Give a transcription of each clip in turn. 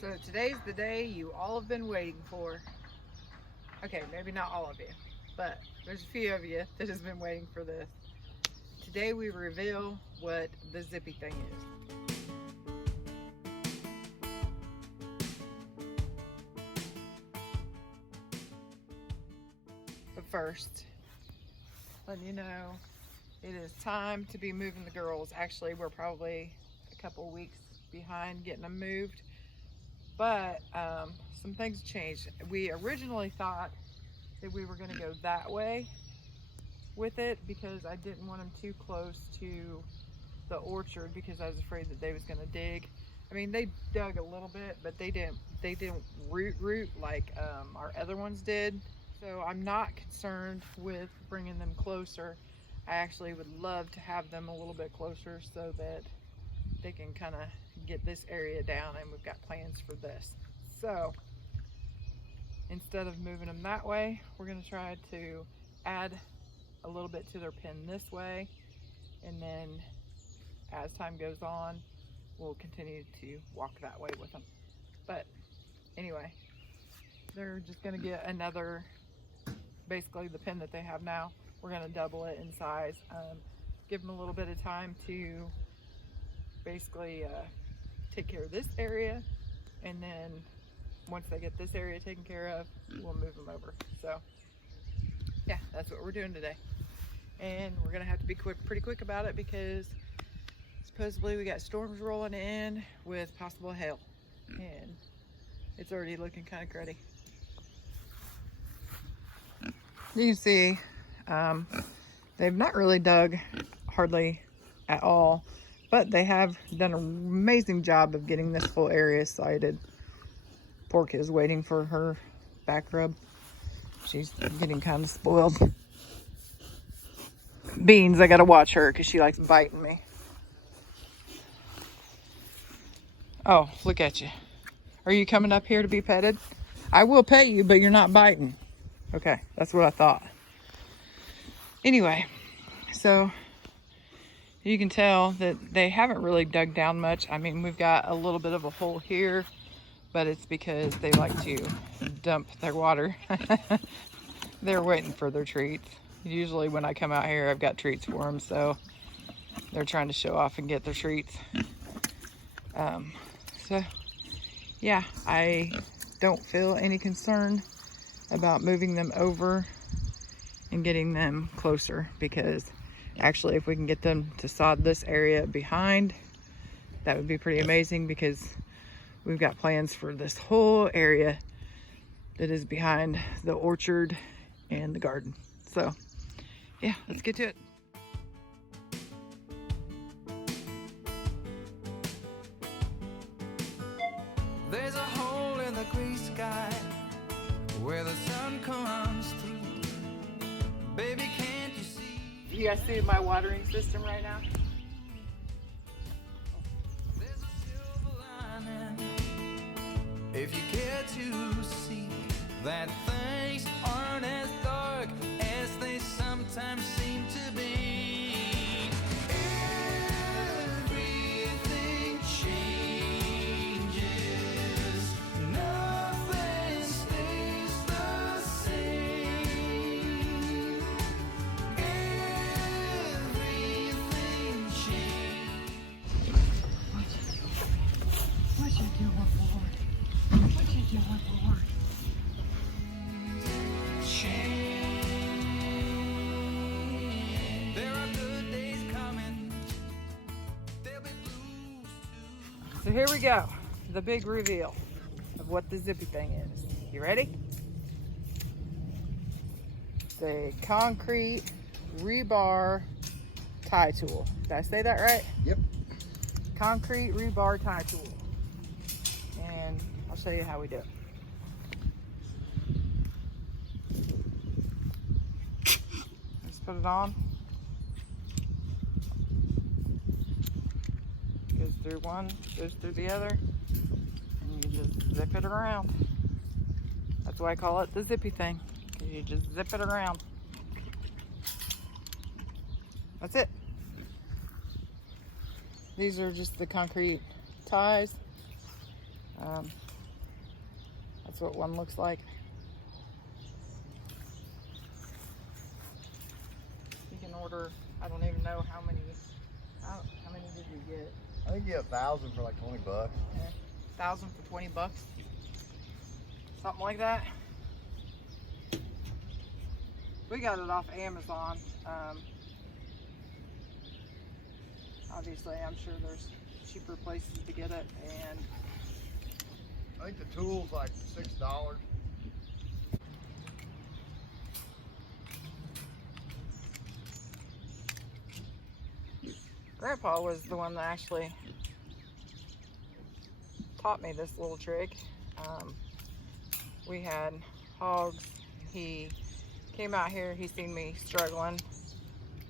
So today's the day you all have been waiting for. Okay, maybe not all of you, but there's a few of you that has been waiting for this. Today we reveal what the zippy thing is. But first, letting you know, it is time to be moving the girls. Actually, we're probably a couple weeks behind getting them moved, but some things changed. We originally thought that we were going to go that way with it because I didn't want them too close to the orchard because I was afraid that they was going to dig. I mean, they dug a little bit, but they didn't root like our other ones did. So I'm not concerned with bringing them closer. I actually would love to have them a little bit closer so that they can kind of get this area down, and we've got plans for this. So instead of moving them that way, we're going to try to add a little bit to their pen this way, and then as time goes on, we'll continue to walk that way with them. But anyway, they're just going to get another, basically the pen that they have now, we're going to double it in size. Give them a little bit of time to basically take care of this area, and then once they get this area taken care of, we'll move them over. So yeah, that's what we're doing today, and we're gonna have to be pretty quick about it because supposedly we got storms rolling in with possible hail, and it's already looking kind of cruddy. You can see they've not really dug hardly at all, but they have done an amazing job of getting this whole area sited. Pork is waiting for her back rub. She's getting kind of spoiled. Beans, I gotta watch her because she likes biting me. Oh, look at you. Are you coming up here to be petted? I will pet you, but you're not biting. Okay, that's what I thought. Anyway, so you can tell that they haven't really dug down much. I mean, we've got a little bit of a hole here, but it's because they like to dump their water. They're waiting for their treats. Usually when I come out here, I've got treats for them, so they're trying to show off and get their treats. So yeah, I don't feel any concern about moving them over and getting them closer, because actually if we can get them to sod this area behind, that would be pretty amazing, because we've got plans for this whole area that is behind the orchard and the garden. So yeah, let's get to it. There's a hole in the gray sky where the sun comes through. Baby, can't you see? You guys see my watering system right now? There's a silver lining if you care to see that things aren't as dark as they sometimes seem to be. Everything changes, nothing stays the same. Everything changes. What you doing, Lord? What you doing, Lord? There are good days coming. There'll be blues too. So here we go, the big reveal of what the zippy thing is. You ready? It's a concrete rebar tie tool. Did I say that right? Yep. Concrete rebar tie tool. And I'll show you how we do it. Just put it on. Goes through one, goes through the other, and you just zip it around. That's why I call it the zippy thing, because you just zip it around. That's it. These are just the concrete ties. That's what one looks like. You can order, I don't even know how many did you get? I think you get 1,000 for like 20 bucks. Yeah. 1,000 for 20 bucks. Something like that. We got it off Amazon. Obviously, I'm sure there's cheaper places to get it, and I think the tool's like $6. Grandpa was the one that actually taught me this little trick. We had hogs. He came out here, he seen me struggling,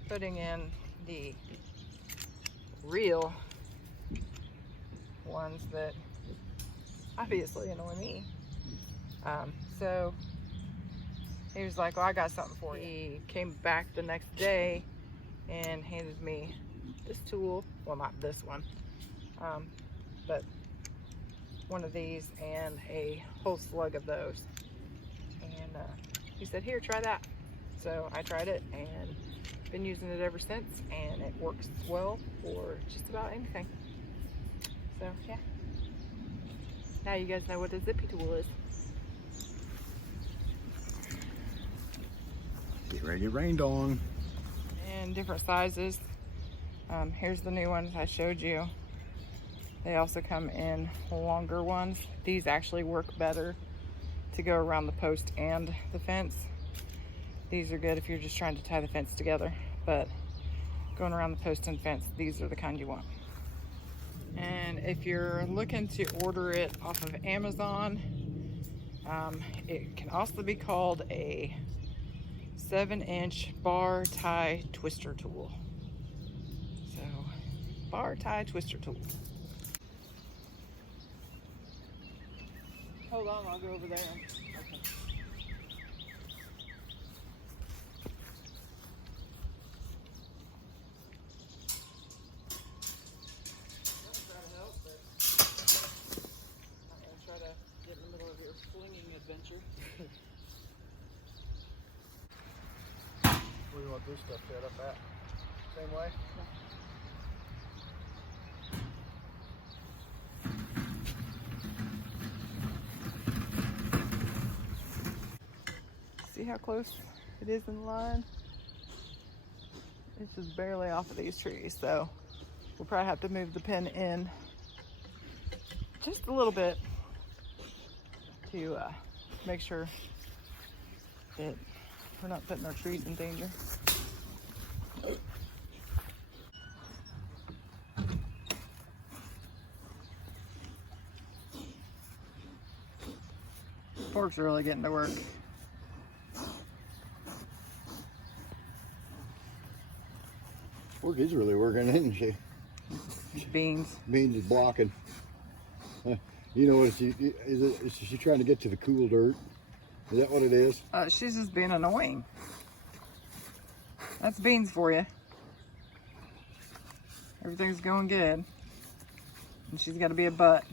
putting in the real ones that obviously annoy me. So he was like, well, I got something for you. He came back the next day and handed me this tool. Well, not this one, but one of these and a whole slug of those. And he said, here, try that. So I tried it and been using it ever since, and it works well for just about anything. So yeah, now you guys know what a zippy tool is. Get ready to get rained on. And different sizes. Here's the new ones I showed you. They also come in longer ones. These actually work better to go around the post and the fence. These are good if you're just trying to tie the fence together, but going around the post and fence, these are the kind you want. And if you're looking to order it off of Amazon, it can also be called a 7-inch bar tie twister tool. So, bar tie twister tool. Hold on, I'll go over there. Okay. Adventure. Where do you want this stuff set up at? Same way? See how close it is in line? It's just barely off of these trees, so we'll probably have to move the pin in just a little bit to make sure that we're not putting our trees in danger. Fork's really getting to work. Fork is really working, isn't she? Beans. Beans is blocking. You know, is she trying to get to the cool dirt? Is that what it is? She's just being annoying. That's Beans for you. Everything's going good. And she's got to be a butt.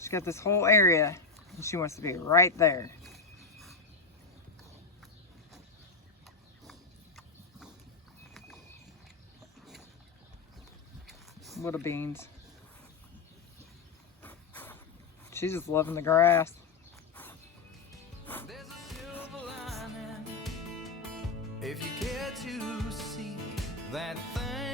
She's got this whole area, and she wants to be right there. Little Beans. She's just loving the grass. There's a silver lining if you care to see that thing